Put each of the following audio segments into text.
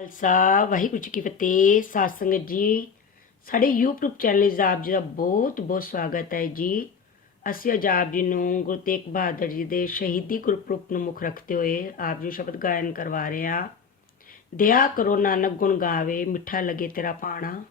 ਖਾਲਸਾ ਵਾਹਿਗੁਰੂ ਜੀ ਕੀ ਫਤਿਹ, ਸਾਧ ਜੀ। ਸਾਡੇ YouTube ਚੈਨਲ ਵਿੱਚ ਆਪ ਜੀ ਦਾ ਬਹੁਤ ਬਹੁਤ ਸਵਾਗਤ ਹੈ ਜੀ। ਅਸੀਂ ਅੱਜ ਆਪ ਜੀ ਨੂੰ ਗੁਰੂ ਤੇਗ ਬਹਾਦਰ ਜੀ ਦੇ ਸ਼ਹੀਦੀ ਗੁਰਪੁਰਬ ਨੂੰ ਮੁੱਖ ਰੱਖਦੇ ਹੋਏ ਆਪ ਜੀ ਨੂੰ ਸ਼ਬਦ ਗਾਇਨ ਕਰਵਾ ਰਹੇ ਹਾਂ। ਦਇਆ ਕਰੋ ਨਾਨਕ ਗੁਣ ਗਾਵੇ, ਮਿੱਠਾ ਲੱਗੇ ਤੇਰਾ ਪਾਣਾ।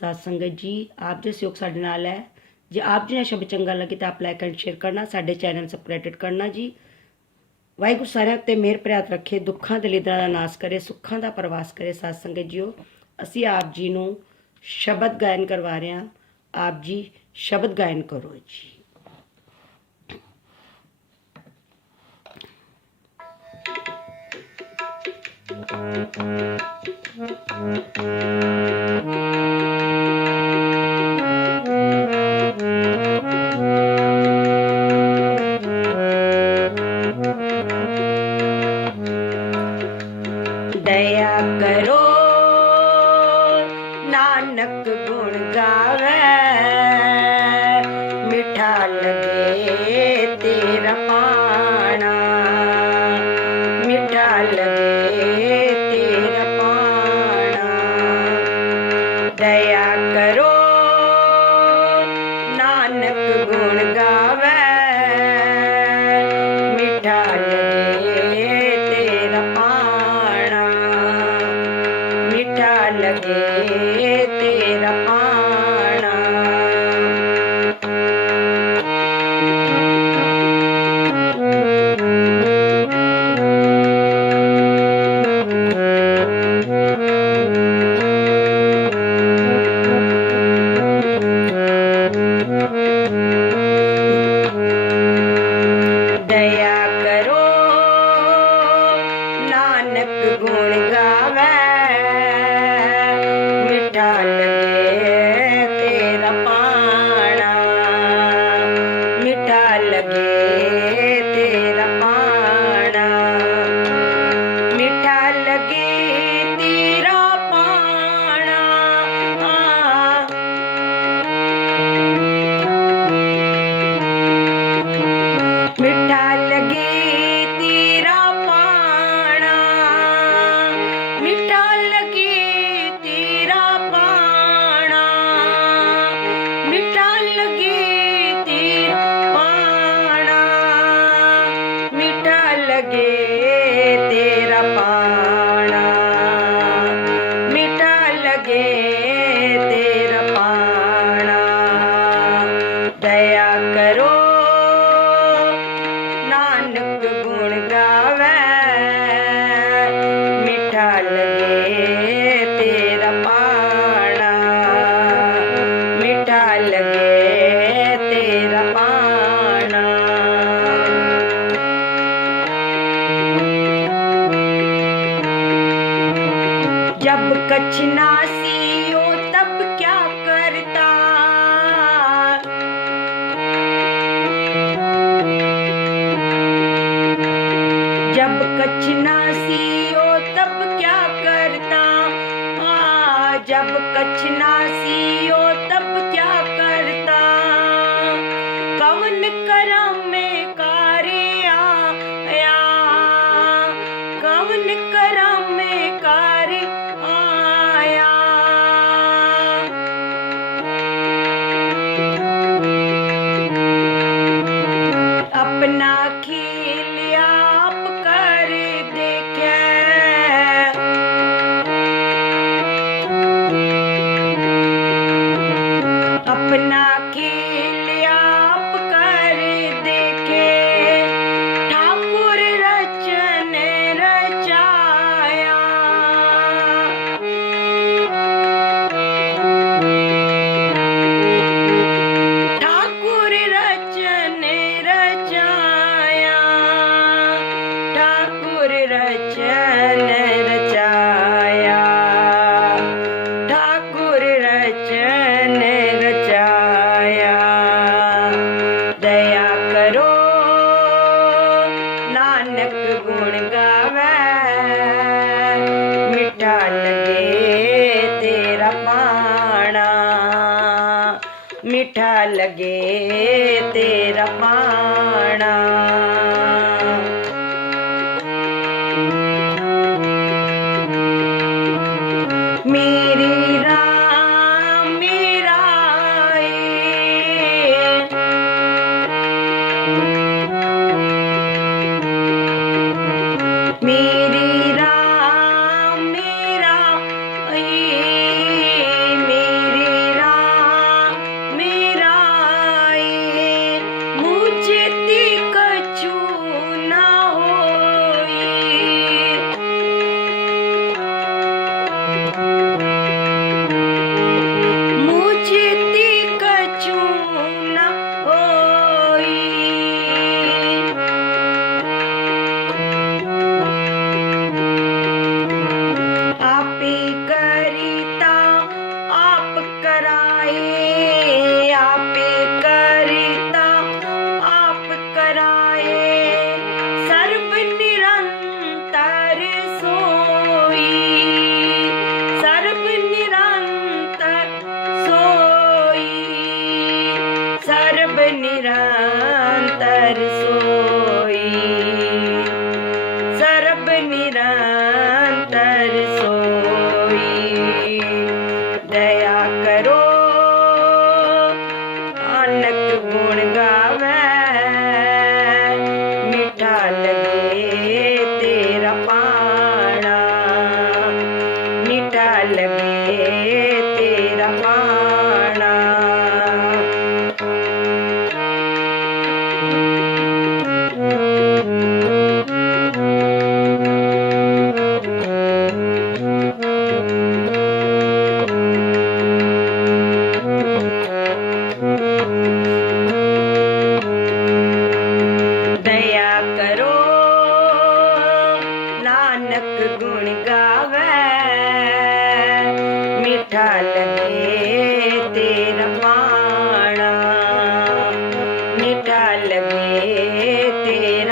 ਸਾਧ ਜੀ, ਆਪ ਜੀ ਦਾ ਸਹਿਯੋਗ ਸਾਡੇ ਨਾਲ ਹੈ। ਜੇ ਆਪ ਜੀ ਨੂੰ ਸ਼ਬਦ ਚੰਗਾ ਲੱਗੇ ਤਾਂ ਆਪ ਲਾਈਕ ਐਂਡ ਸ਼ੇਅਰ ਕਰਨਾ, ਸਾਡੇ ਚੈਨਲ ਸਬਸਕ੍ਰਾਈਬ ਕਰਨਾ ਜੀ। ਵਾਹਿਗੁਰੂ ਸਾਰਿਆਂ ਤੇ ਮਿਹਰ ਪ੍ਰਿਆਤ ਰੱਖੇ, ਦੁੱਖਾਂ ਦੇ ਲਿਦਾਂ ਦਾ ਨਾਸ ਕਰੇ, ਸੁੱਖਾਂ ਦਾ ਪ੍ਰਵਾਸ ਕਰੇ ਸਾਧ ਸੰਗਤ ਜੀਓ। ਅਸੀਂ ਆਪ ਜੀ ਨੂੰ ਸ਼ਬਦ ਗਾਇਨ ਕਰਵਾ ਰਹੇ ਹਾਂ। ਆਪ ਜੀ ਸ਼ਬਦ ਗਾਇਨ ਕਰੋ ਜੀ। ਦਇਆ लगे ਮਿੱਠਾ ਲਗੇ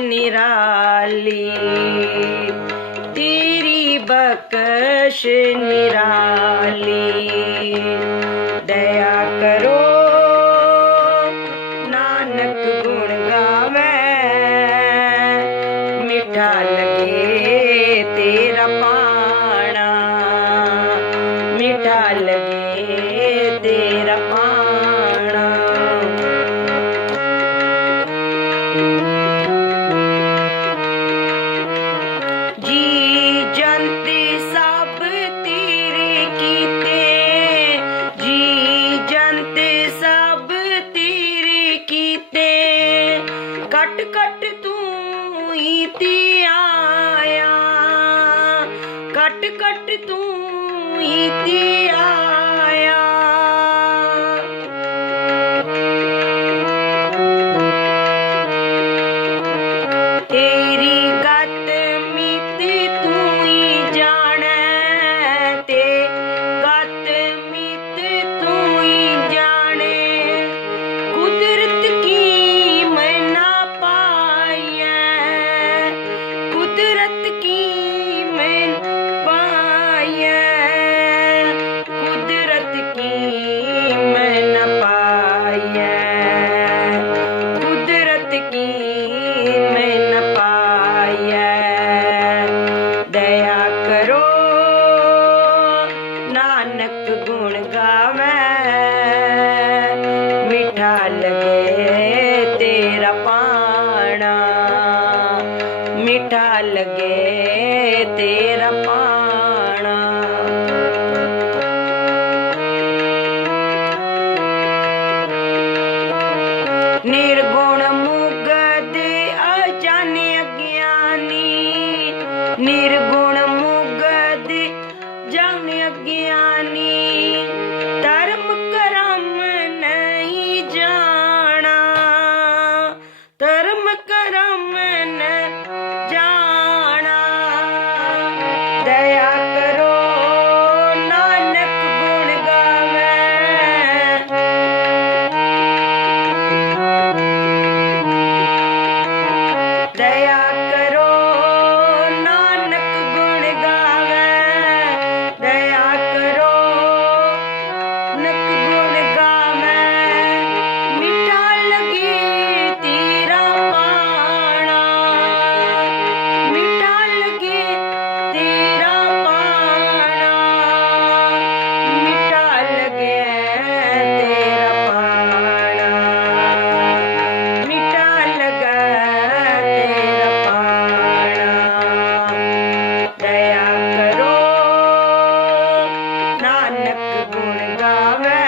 निराली तेरी बकश निराली good morning, darling.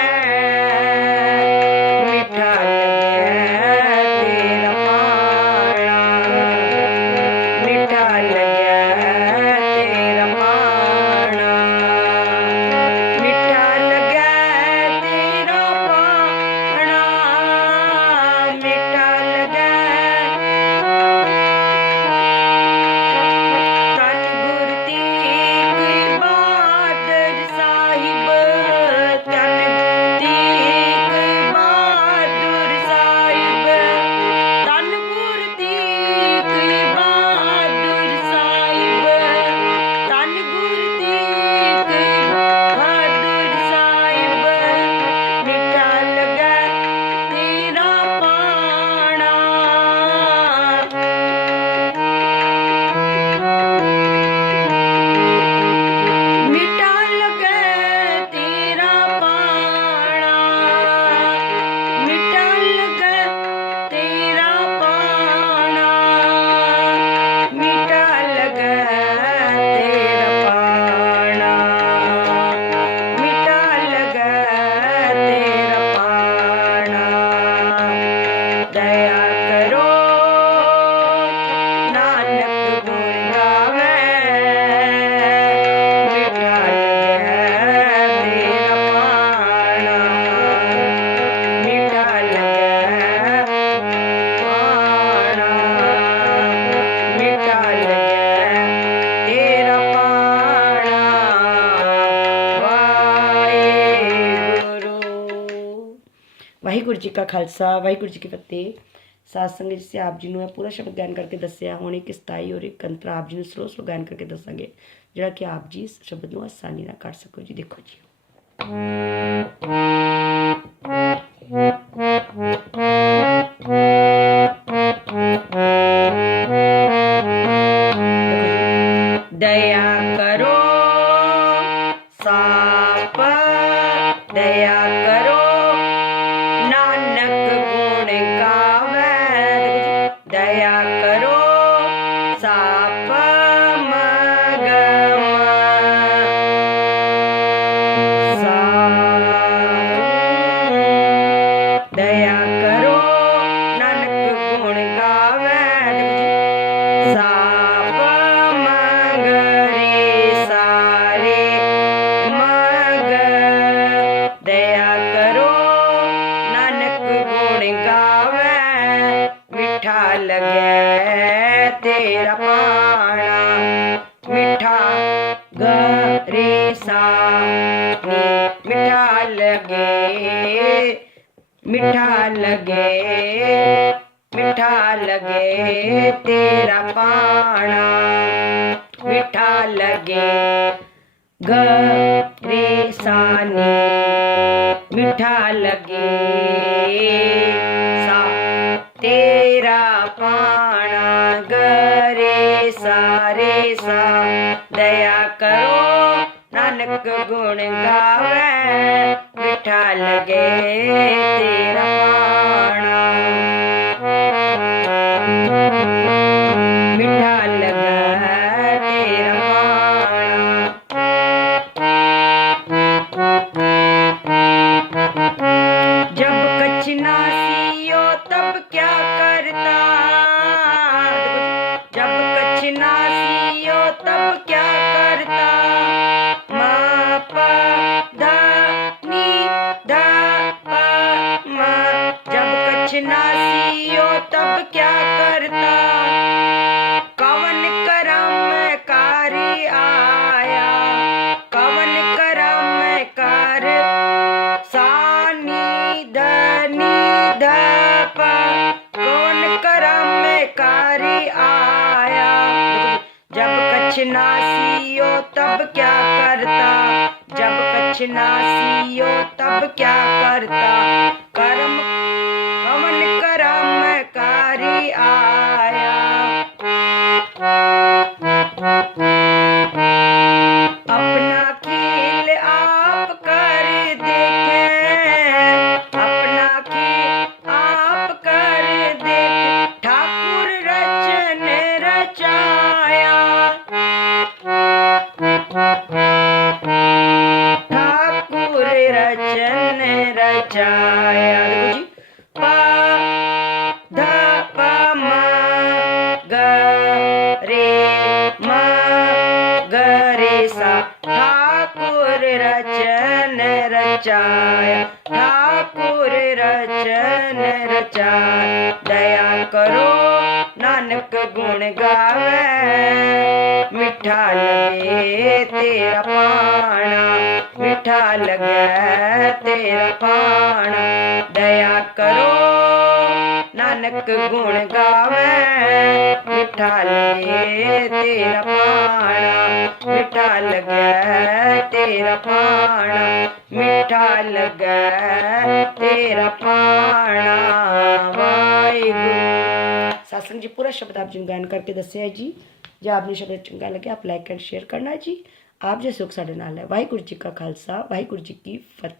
ਜੀ ਕਾ ਖਾਲਸਾ, ਵਾਹਿਗੁਰੂ ਜੀ ਕੀ ਫਤਿਹ। ਸਾਧ ਸੰਗਤ ਜੀ ਆਪ ਜੀ ਨੂੰ ਇਹ ਪੂਰਾ ਸ਼ਬਦ ਗਿਆਨ ਕਰਕੇ ਦੱਸਿਆ। ਹੁਣ ਇੱਕ ਸਤਾਈ ਔਰ ਇੱਕ ਅੰਤਰ ਆਪ ਜੀ ਨੂੰ ਸਲੋ ਸਲੋ ਗਿਆਨ ਕਰਕੇ ਦੱਸਾਂਗੇ, ਜਿਹੜਾ ਕਿ ਆਪ ਜੀ ਇਸ ਸ਼ਬਦ ਨੂੰ ਆਸਾਨੀ ਨਾਲ ਕਰ ਸਕੋ ਜੀ। ਦੇਖੋ ਜੀ। ਦਇਆ ਮਿੱਠਾ ਲਗੇ। ਸਾ, ਤੇਰਾ ਪਾਣਾ ਗਰੇ ਸਾਰੇ ਸਾ। ਦਇਆ ਕਰੋ ਨਾਨਕ ਗੁਣ ਗਾਵੇ, ਮਿੱਠਾ ਲਗੇ ਤੇਰਾ ਪਾਣਾ तब क्या करता जब कचना सियो तब क्या करता जब कछ नासियो तब क्या करता जब कछ नासियो तब क्या करता कर्म कवन करम कारी आया ਪਾਣਾ, ਮਿੱਠਾ ਲੱਗੈ ਤੇਰਾ ਪਾਣਾ। ਦਇਆ ਕਰੋ, ਨਾਨਕ ਗੁਣ ਗਾਵੇ, ਮਿੱਠਾ ਲੱਗੇ ਤੇਰਾ ਪਾਣਾ। ਮਿੱਠਾ ਲੱਗੈ ਤੇਰਾ ਪਾਣਾ, ਮਿੱਠਾ ਲੱਗੈ ਤੇਰਾ ਪਾਣਾ। ਵਾਹਿਗੁਰੂ। ਸਾਸਨ ਜੀ, ਪੂਰਾ ਸ਼ਬਦ ਆਪ ਜੀ ਗਾਇਨ ਕਰਕੇ ਦੱਸਿਆ ਜੀ। ਜੇ ਆਪਨੇ ਸ਼ਬਦ ਚੰਗਾ ਲੱਗਿਆ, ਆਪ ਲਾਈਕ ਐਂਡ ਸ਼ੇਅਰ ਕਰਨਾ ਜੀ। ਆਪ ਜੇ ਸੁਖ ਸਾਡੇ ਨਾਲ ਹੈ। ਵਾਹਿਗੁਰੂ ਜੀ ਕਾ ਖਾਲਸਾ ਵਾਹਿਗੁਰੂ ਜੀ ਕੀ ਫਤਿਹ।